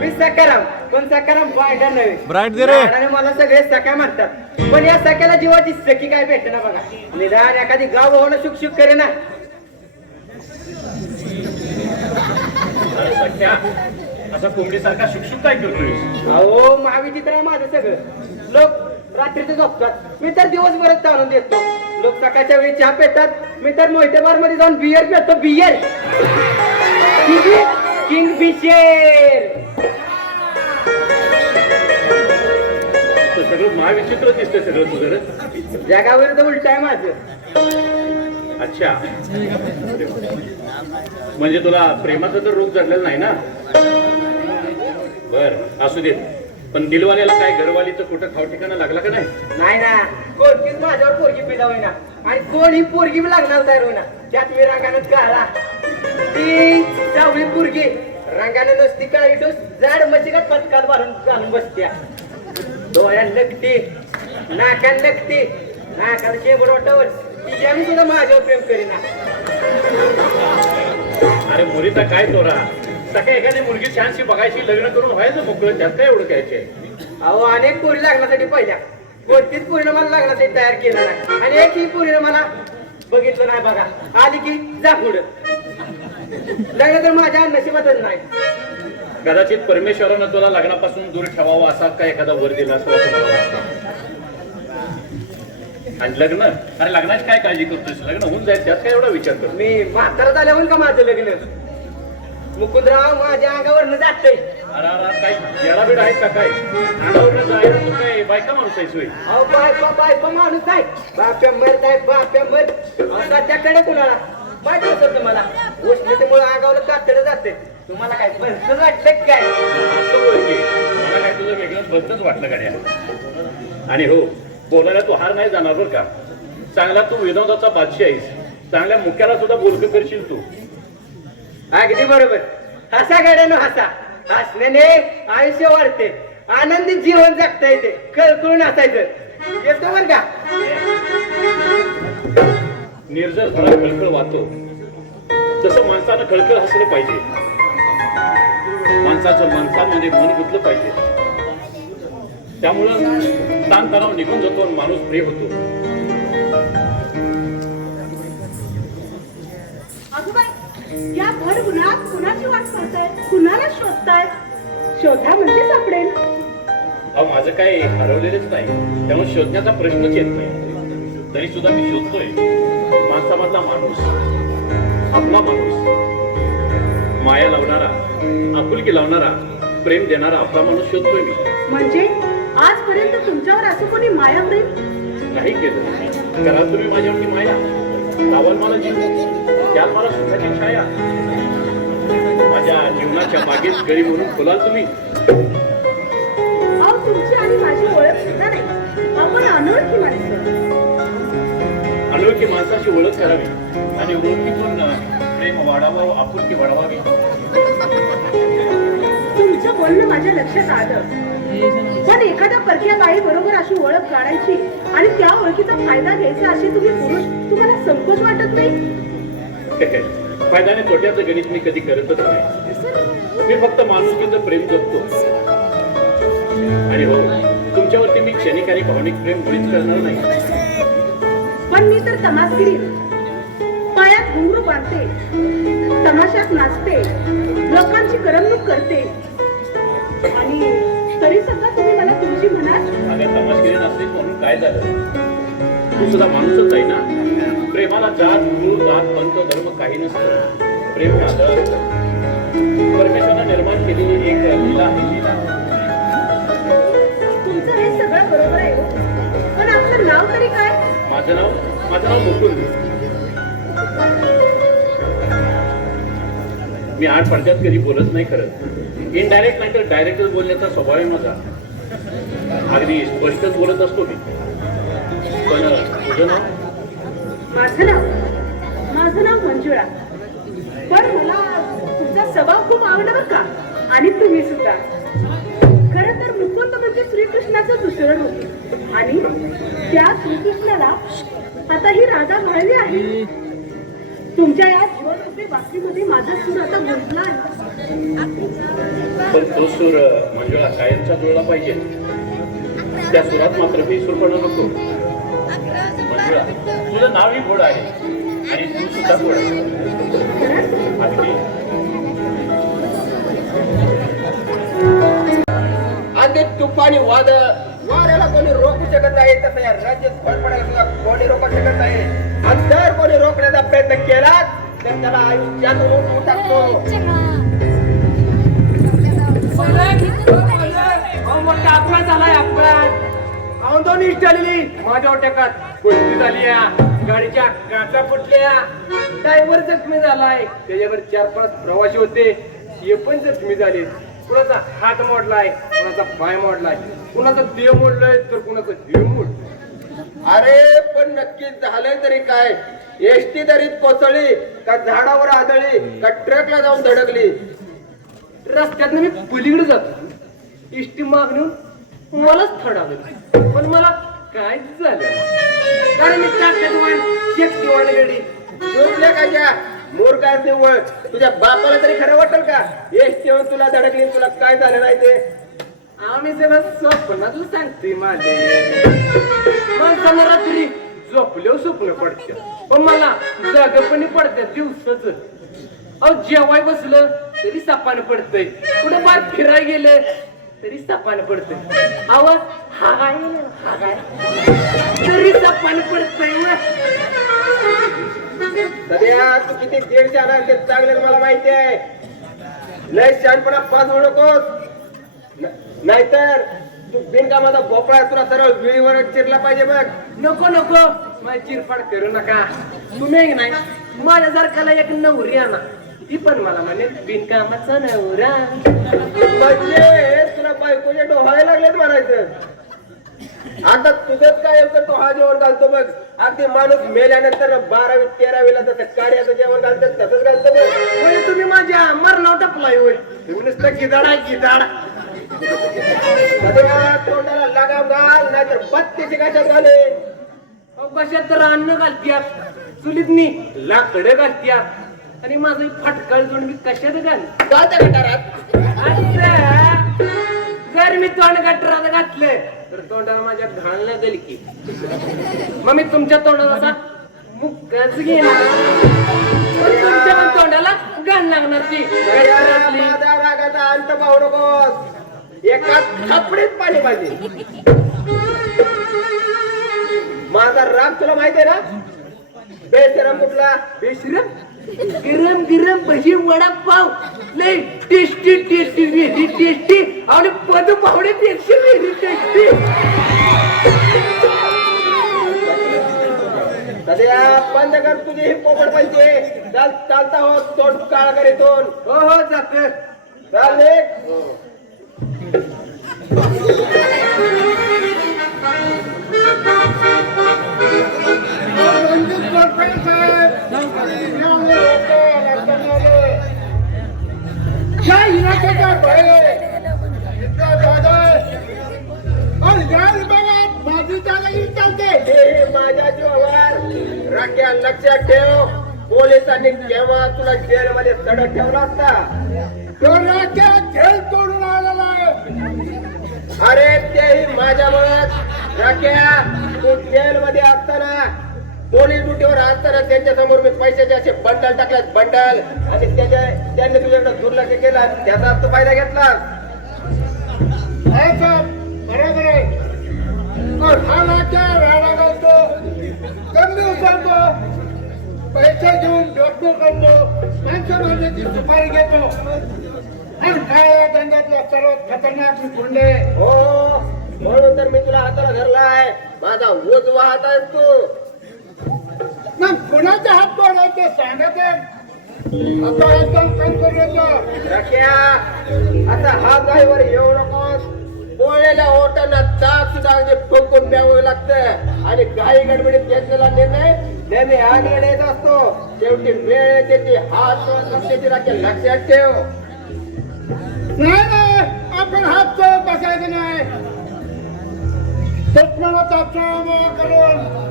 मी सकाराम. पण सकाराम? फायदा नव्हे. Bright दे रे. आणि मला सगळे सख्या म्हणतात पण या सख्याला जीवाची सखी काय भेटते ना बघा. निदान एखादी गाव होणं शुक शुक करे ना असा कोंबडीसारखा शुकशुक काय करतोय अहो महाविचित्र आहे माझं सगळं. लोक रात्रीचे झोपतात. मी तर दिवसभरच चालून देतो. लोक सकाळच्या वेळी चहा पेतात. मी तर मोहिते बारमध्ये जाऊन बियर पितो. बियर! किंग बिशेर! सगळं महाविचित्र दिसतंय सगळं तुझं. जगावर तर उलट आहे माझं. अच्छा. म्हणजे तुला प्रेमाचा तर रोग जडलेला नाही ना? बर असू दे. पण दिलवाल्याला काय घरवालीचं कुठं खाव ठिकाणा लागला का नाही? नाही ना. कोणतीच माझ्यावर पोरगी पिदा होईना. आणि कोण ही पोरगी बी लागणार तयार होईना. त्यात मी रंगानं काळा ती चावळी पोरगी रंगानं नसती काळी डोस जाड मशिकात पटकात घालून घालून बसत्या. डोळ्यात नकटी नाकात नकटी नाकात शेबड वाटावर तिच्या मी सुद्धा माझ्यावर प्रेम करीना. अरे मुलीचा काय तोरा सकाळी एखादी मुलगी छानशी बघायची लग्न करून व्हायचं मोकळं त्यात काय एवढं घ्यायचे? अहो अनेक पोरी लागण्यासाठी पहिल्या. कोणतीच पोरीनं मला लागण्यासाठी तयार केलं नाही. आणि एक ही पोरीनं मला बघितलं नाही बघा. आली की जा पुढं. लग्न तर माझ्या नशिबातच नाही. कदाचित परमेश्वरानं तुला लग्नापासून दूर ठेवावं असा काय एखादा वर दिला. आणि लग्न? अरे लग्नाची काय काळजी करतोस लग्न होऊन जाईल त्यात काय एवढा विचार करतो मी म्हातारा झाल्यावर का माझं लग्न? मुकुंदराव माझ्या जातय. अरे अरे काय येडाबीड आहेत का काय? अंगावर जायला तू काय बायका माणूस आहेस होय अहो बायपा बायपा माणूस आहे. बाप्या मरत आहे बाप्या मर. त्याच्याकडे कुणाला? उष्णतेमुळे अंगावर कातड जाते तुम्हाला काय वाटतं काय? असं बोल की. मला काय तुझं बंदच वाटलं गाड्या. आणि हो बोलायला तू हार नाही जाणार बरं का? चांगला तू विनोदाचा बादशाह आहेस. चांगल्या मुख्याला सुद्धा बोलकं करशील तू. अगदी बरोबर. हसा गाड्यानो हसा. हसण्याने आयुष्य वाढते. आनंदी जीवन जगता येते. कळकळून हसायचं. येतो बर का? निर्जर झाला कळकळ वाहतो. तसं माणसानं खळखळ हसलं पाहिजे. माणसाचं माणसामध्ये मन गुतलं पाहिजे. त्यामुळं ताणतणाव निघून जातो आणि माणूस प्रिय होतो. या भर उन्हात कुणाची वाट पाहताय? कुणाला शोधताय? शोधा म्हणजे सापडेल. अहो माझं काय हरवलेलंच नाही. त्यामुळे शोधण्याचा प्रश्नच येत नाही. तरी सुद्धा मी शोधतोय. माणसामधला माणूस. आपला माणूस. माया लावणारा आपुलकी लावणारा प्रेम देणारा आपला माणूस शोधतोय मी. म्हणजे आजपर्यंत तुमच्यावर असं कोणी माया प्रेम काही केलं. करा तुम्ही माझ्यावरती माया? लावाल मला जीव? द्याल मला सुखाची छाया. माझ्या जीवनाच्या बागेत गरी म्हणून फुलाल तुम्ही. अहो तुमची आणि माझी ओळख सुद्धा नाही. आपण अनोळखी माणसं. अनोळखी माणसाची ओळख करावी आणि ओळखीतून प्रेम वाढावं आपुलकी वाढवावी. तुमचं बोलणं माझ्या लक्षात आलं. पण एखाद्या परक्या बाई बरोबर अशी ओळख काढायची आणि त्या ओळखीचा फायदा घ्यायचा असे तुम्ही पुरुष तुम्हाला संकोच वाटत नाही? फायद्याने तोट्याचं गणित मी कधी करतच नाही. मी फक्त माणुसकीचं प्रेम जपतो. आणि हो तुमच्यावरती मी क्षणिक आणि भावनिक प्रेम मुळीच करणार नाही. पण मी तर तमासगिरी पायात घुंगरू बांधते तमाशात नाचते लोकांची करमणूक करते. आणि तरी सुद्धा तुम्ही मला तुमची म्हणाल अगं तमाशगिरी नसते म्हणून काय झालं? तू सुद्धा माणूसच आहे ना? प्रेमाला जात मूळ जात पंत धर्म काही नसतं. प्रेम आदर परमेश्वरानं निर्माण केलेली एक लीला आहे. लीला तुमचं हे सगळं बरोबर आहे हो. पण आपलं नाव तरी काय? माझं नाव माझं नाव मुकुंद. मी आठ पडद्यात कधी बोलत नाही खरं. इनडायरेक्ट नाही तर डायरेक्टच बोलण्याचा स्वभाव आहे माझा. अगदी स्पष्टच बोलत असतो मी. पण तुझं नाव? माझं नाव माझं नाव मंजुळा. पण मला तुमचा स्वभाव खूप आवडला बरं का? आणि तुम्ही सुद्धा. खरं तर मुकुंद म्हणजे श्रीकृष्णाचं दुसरं होते आणि त्या श्रीकृष्णाला आता ही राधा घालली आहे. तुमच्या या जीवनरूपी बाकीमध्ये माझा सूर आता गुंतला आहे. पण तो सूर मंजुळा कायमचा जुळला पाहिजे. त्या सुरात मात्र बेसूर पडू नको. मंजुळा तुझं नावही गोड आहे. आणि तू सुद्धा गोड आहे. अगदी. तुफानी वाद वाऱ्याला कोणी रोखू शकत नाही तसं या राज्यात फडफडायला सुद्धा कोणी रोखू शकत नाही. आणि जर कोणी रोखण्याचा प्रयत्न केला तर त्याला आयुष्यात रोखू टाकतो हो, मोठा अपघात झालाय अपघात अहो दोन इष्ट आलेली माझ्या टेकात कोणती झाली गाडीच्या काचा फुटल्या. ड्रायव्हर जखमी झालाय. त्याच्यावर चार पाच प्रवासी होते. हे पण जखमी झाले. कुणाचा हात मोडलाय कुणाचा पाय मोडलाय. कुणाचा देव मोडलाय तर कुणाचा देव मोडलाय. अरे पण नक्की झालंय तरी काय? एसटी दरीत कोसळली का झाडावर आदळली का ट्रकला जाऊन धडकली? रस्त्यात मी पलीकडे जातो. इष्टी मागणून मलाच थडावलं पण मला काय झालं? कारण मी काय वाण शेकटी वाणगडी का ज्या मोर काय तुझ्या बापाला तरी खरं वाटेल का? एसटी तेव्हा तुला धडकली तुला काय झालं नाही ते? आम्ही सगळं स्वप्नातलं सांगते माझे माणसाला रात्री झोपल्यावर स्वप्न पडते. पण मला जागपणी पडत्या दिवसाच. अहो जेवाय बसलं तरी सपान पडतंय. कुठं बाहेर फिराय गेले? तरी सपान पडतंय. अव हागाय हागाय. तरी सपान पडतंय. सध्या तू किती दीड जाणार ते चांगले मला माहिती आहे. लय शहाणपणा पाच न- नाहीतर तू बिनकामाचा भोपळा तुला सरळ विळीवर चिरला पाहिजे बघ. नको नको. माझी चिरफाड करू नका. तुम्ही नाही? माझ्यासारख्याला एक नवरी आणा. ती पण मला म्हणे बिनकामाचा नवरा. म्हणजे बायकोचे डोहाळे लागलेत म्हणायचं. आता तुझंच काय डोहा जेवण घालतो बघ. अगदी माणूस मेल्यानंतर बारावी तेरावीला जसं कार्याचं जेवण घालतात तसंच घालतो बघ. होय तुम्ही माझ्या मरणाव टपलाय होय? तुम्ही नुसतं गिदाडा गिदाड तोंडाला लगाम घाल नाहीतर बत्तीची कशात घाले. अहो, कशात तर अन्न घालत्यात? चुलीतनी लाकडं घालत्यात. आणि माझं फटकळ जोड मी कशात घाल? घालता गटारात. जर मी तोंड गटारात घातलं तर तोंडाला माझ्या घालणं गेली की. मग मी तुमच्या तोंडाला असा मुक्काच घेणार. पण तुमच्या पण तोंडाला घाण लागणार ती माझ्या रागाचा अंत पाहू नकोस एका थापडीत पाणी पाहिजे. माझा राग तुला माहिती आहे ना? बेशरम कुठला? बेशरम? गिरम गिरम भजी वडापाव. लय टेस्टी टेस्टी व्हेरी टेस्टी आणि पद पावडे पेक्षा व्हेरी टेस्टी सध्या बंद कर तुझी ही पोपट पाहिजे. चाल चालता हो तोंड काळ करीतून हो हो जात. चाल राख्या लक्षात ठेव पोलिसांनी केव्हा तुला जेलमध्ये सडक ठेवला असता तो राख्या जेल तोडून आलेला अरे तेही माझ्यामुळे राख्या तू जेल मध्ये असताना पोलीस ड्युटीवर असताना त्यांच्यासमोर मी पैशाचे असे बंडल टाकल्यात बंडल. आणि त्याच्या त्यांनी तुझ्याकडे दुर्लक्ष केला त्याचा तू फायदा घेतला. बरोबर आहे. हा घालतो कमी उचलतो पैसे घेऊन डॉक्टर करतो माणसं मारण्याची सुपारी घेतो. आणि काय धंद्यातला सर्वात खतरनाक गुंडे हो म्हणून तर मी तुला हाताला धरलाय. माझा ओझ वाहत आहे तू. मग कुणाचे हात तोडायचे सांगत आता एकदम आता हा गायवर येऊ नकोस. बोललेल्या ओटांना ताक सुद्धा अगदी फुंकून प्यावं लागतं. आणि काही गडबडीत घेतलेला निर्णय नेहमी हा निर्णय असतो. शेवटी वेळ येते ती हात राखेल लक्षात ठेव. नाही आपण हात चोळत बसायचं नाही. स्वप्नाचा चोळ करून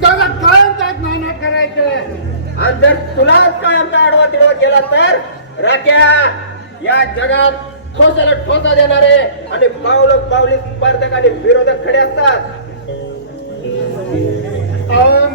त्याला कळत त्यात नाही करायचं आणि जर तुलाच काय आमचा आडवा तिडवा केला तर राख्या या जगात ठोसाला ठोसा देणारे आणि पावलं पावली स्पर्धक आणि विरोधक खडे असतात.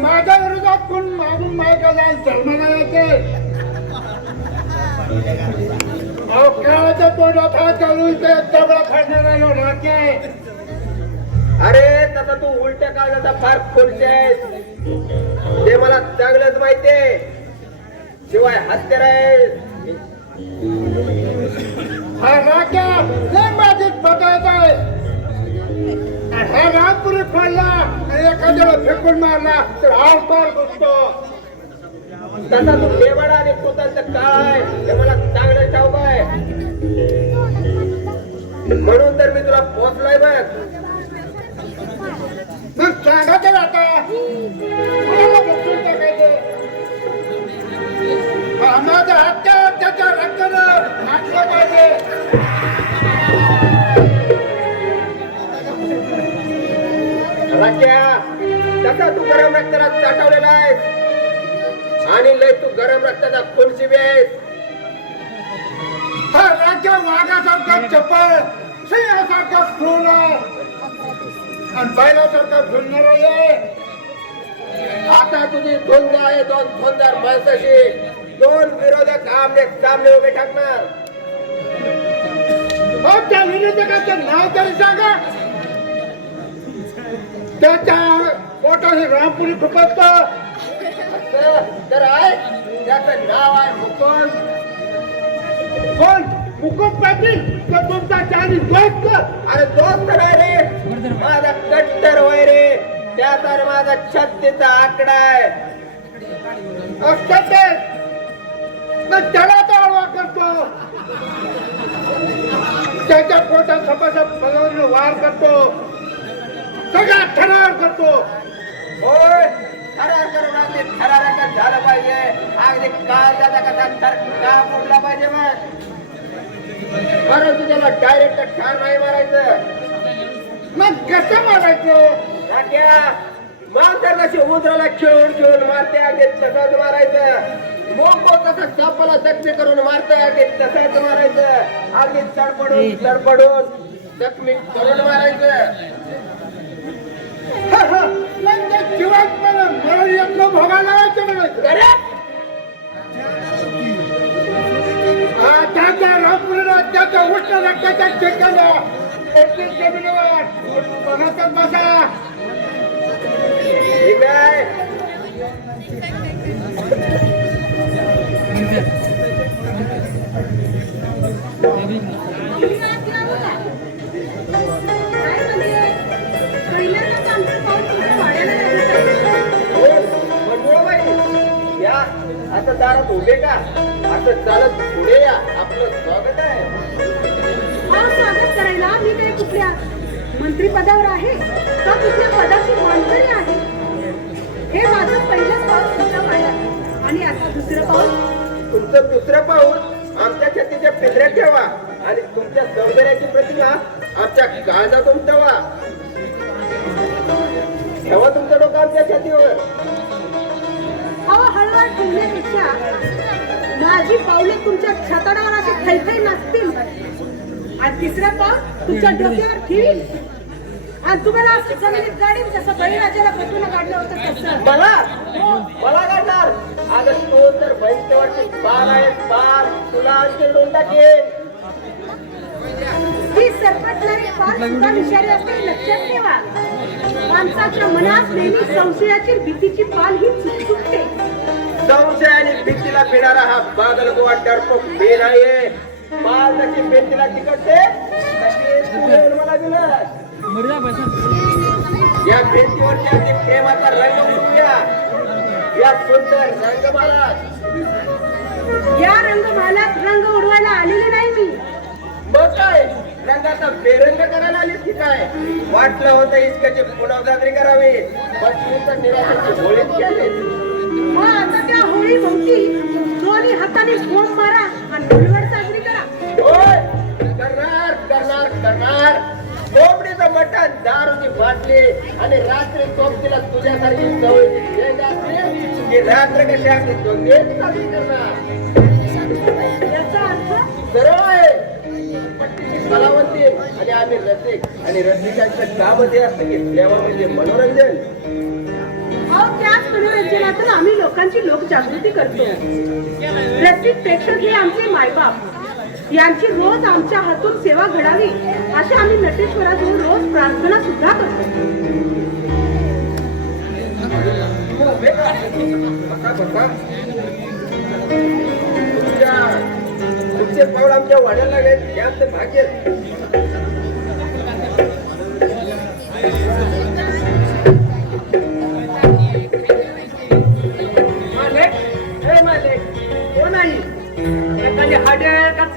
माझ्या विरोधात कोण मागून मागायला जन्माला येते अहो खेळाच्या तोंडात हात घालून ते दगडा फाडणारा राखे. अरे तसा तू उलट्या काळजाचा फार खुर्ची आहेस ते मला चांगलंच माहितीये. शिवाय हत्यार आहेस हा लय माझीच आहे. हा रामपुरी फाडला आणि एखाद्याला फेकून मारला तर आव पार बसतो तसा तू देवाडा आणि आहे हे मला चांगलं ठाऊक आहे. म्हणून तर मी तुला पोचलोय बघ. सांगा आता. कुणाला बसून टाकायचं. माझा हत्या त्याच्या रक्तानं पाहिजे. तसा तू गरम रक्ताला चाटवलेला आहेस. आणि लय तू गरम रक्ताचा खुर्ची आहेस. हा राजा वाघासारखा चपळ सिंहासारखा क्रूर आणि बैलासारखा झुलणारा आहे आता तुझी धुंद आहे दोन धुंदार माणसाशी. दोन विरोधक आमले सामने उभे टाकणार त्या विरोधकाचं नाव तरी सांगा. त्याच्या पोटात हे रामपुरी खुपत तर आहे त्याचं नाव आहे मुकुंद. कोण? मुकुट पाटील का तुमचा चारी दोस्त. अरे दोस्त नाही रे. माझा कट्टर वय रे. त्या तर माझा छत्तीचा आकडा आहे. असतात मग त्याला तो आडवा करतो. त्याच्या पोटात सपासप पलावरीने वार करतो. सगळा ठराव करतो. होय. थरार करून अगदी थरारकच झालं पाहिजे. अगदी काळजाचा कसा थरका फुटला पाहिजे मग? परंतु त्याला डायरेक्ट ठार नाही मारायचं. मग कसं मारायचं? खेळून खेळून तसंच मारायचं. बोंबो कसं सापाला जखमी करून मारतंय अगदी तसंच मारायचं. अगदी तडपडून तडपडून जखमी करून मारायचं. म्हणजे मला भोगायला लावायचं म्हणायचं अरे हा, त्याच्या उष्ण रक्ताच्या ठिकाणा. एकवीस जमिनीवर बघतच बसा ठीक आहे या आता दारात उभे का? असं चालत पुढे या. आपलं स्वागत मंत्री पदावर आहे. का कुठल्या पदाची मानकरी आहे? हे माझं पहिलं पाऊल तुमच्या वाड्यात आणि आता दुसरं पाऊल? तुमचं दुसरं पाऊल आमच्या छातीच्या पिंजऱ्यात ठेवा. आणि तुमच्या सौंदर्याची प्रतिमा आमच्या काळजात उमटवा ठेवा तुमचं डोकं आमच्या छातीवर अहो हळूहळू ठेवण्यापेक्षा माझी पावले तुमच्या छाताडावर असे थैथै नसतील. आणि तिसरं पाऊल तुमच्या डोक्यावर ठेवील आणि तुम्हाला असं जमिनीत गाडीन जसं बळीराजाला पटून काढलं होतं तसं मला? मला काढणार. अगं तू तर भैंसवाची बार आहे बार. तुला चिडून टाकेल ही सरपटणारी पाल सुद्धा विषारी असते लक्षात ठेवा. माणसाच्या मनात नेहमी संशयाची भीतीची पाल ही चुकचुकते संशय आणि भीतीला पिणारा हा बागलगोवा डरपोक बे नाहीये. पाल जशी भीतीला तिकडते तशी तू मला दिलं या भिंतीवरच्या अगदी प्रेमाचा रंग उडूया या सुंदर रंगमाला या रंगमालात रंग उडवायला आलेले नाही मी. मग काय? रंगाचा बेरंग करायला आली की काय? वाटलं होतं इतक्याची पुनर्जागरी करावी पण तू तर निराशाची होळीच केली. मग आता त्या होळी भोवती दोन्ही हाताने बोंब मारा आणि फुलवड साजरी करा. होय. करणार करणार करणार. मटण दारूची बाटली आणि रात्री सोबतीला तुझ्यासारखी जवळ की रात्र कशा दोन्ही चालू करणार. सरळ आहे. पट्टीची कलावंती आणि आम्ही रसिक. आणि रसिकांचं काम जे असतं की सेवा म्हणजे मनोरंजन. अहो त्याच मनोरंजनातून आम्ही लोकांची लोकजागृती करतो. रसिक प्रेक्षक हे आमचे मायबाप. यांची रोज आमच्या हातून सेवा घडावी अशी आम्ही नटेश्वराजवळ रोज प्रार्थना सुद्धा करतो. तुमचे पाऊल आमच्या वाड्याला लागेल यात भाग्य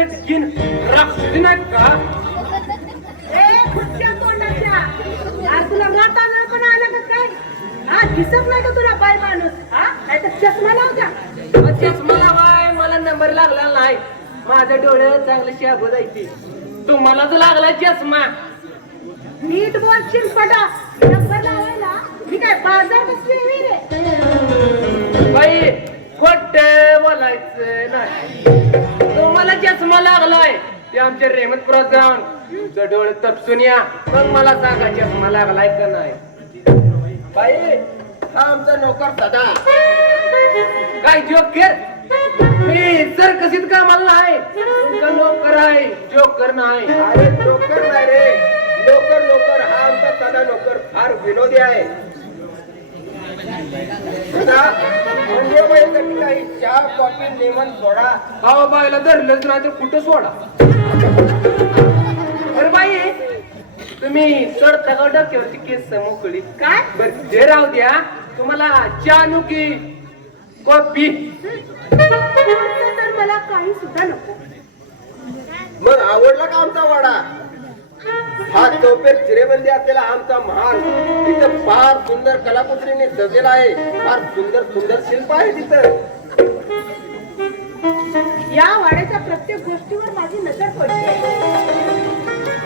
चटकीन राक्षसी नाही का? ए खुर्च्या तोंडाच्या. आज तुला रात आलं पण आलं का काय? हा दिसत नाही का तुला बाय माणूस? हा नाही तर चष्मा लाव द्या चष्मा लावाय मला नंबर लागला नाही. माझं डोळं चांगलं शाबू जायची तुम्हाला तर लागला चष्मा. नीट बोल चिंपटा नंबर लावायला. मी काय बाजार रे? बाई खोट बोलायचं नाही. तुम्हाला चष्मा लागलाय. ते आमच्या रेमतपुरात जाऊन तुमचं डोळे तपसून या. मग मला सांगा चष्मा लागलाय का नाही? बाई हा आमचा नोकर सदा काय जोकर मी सर कशीत कामाला नाही. तुमचा नोकर आहे? जोकर नाही. अरे जोकर नाही रे. नोकर नोकर. हा आमचा सदा नोकर. फार विनोदी आहे. काही चहा कॉफी लेमन सोडा. हा बाईला धरलंच नाही तर कुठं सोडा? अरे बाई तुम्ही चढता का डोक्यावरची केस मोकळी काय बर ते राहू द्या. तुम्हाला चहा नु की कॉफी तर मला काही सुद्धा नको. मग आवडला का आमचा वाडा? हा चौपेर चिरेबंदी असलेला आमचा महाल. तिथं फार सुंदर कलाकुसरीने सजलेला आहे. फार सुंदर सुंदर शिल्प आहे तिथं. या वाड्याच्या प्रत्येक गोष्टीवर माझी नजर पडते.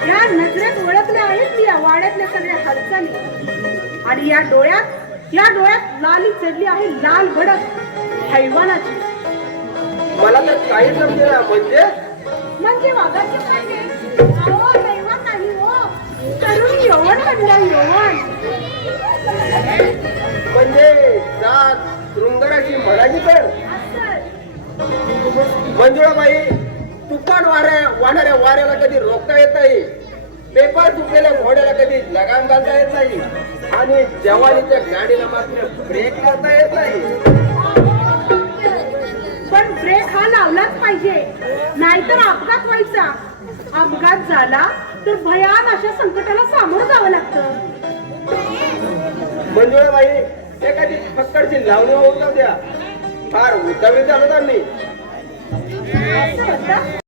या नजरेत ओळखल्या आहेत मी या वाड्यातल्या सगळ्या हालचाली. आणि या डोळ्यात या डोळ्यात लाली चढली आहे लाल भडक हैवानाची. मला तर काही समजेना म्हणजे? म्हणजे वाघाची यवण म्हणलं यवण म्हणजे जात शृंगाराची म्हणाली तर. मंजुळाबाई तुफान वाऱ्या वाढणाऱ्या वाऱ्याला कधी रोखता येत नाही. पेपर तुटलेल्या घोड्याला कधी लगाम घालता येत नाही. आणि जवानीच्या गाडीला मात्र ब्रेक लावता येत नाही. पण ब्रेक हा लावलाच पाहिजे. नाहीतर अपघात व्हायचा. अपघात झाला तर भयान अशा संकटाला सामोरं जावं लागतं. मंजुळाबाई एखादी फक्कडची लावणी होऊ द्या. फार उतावीळ झालो होतं?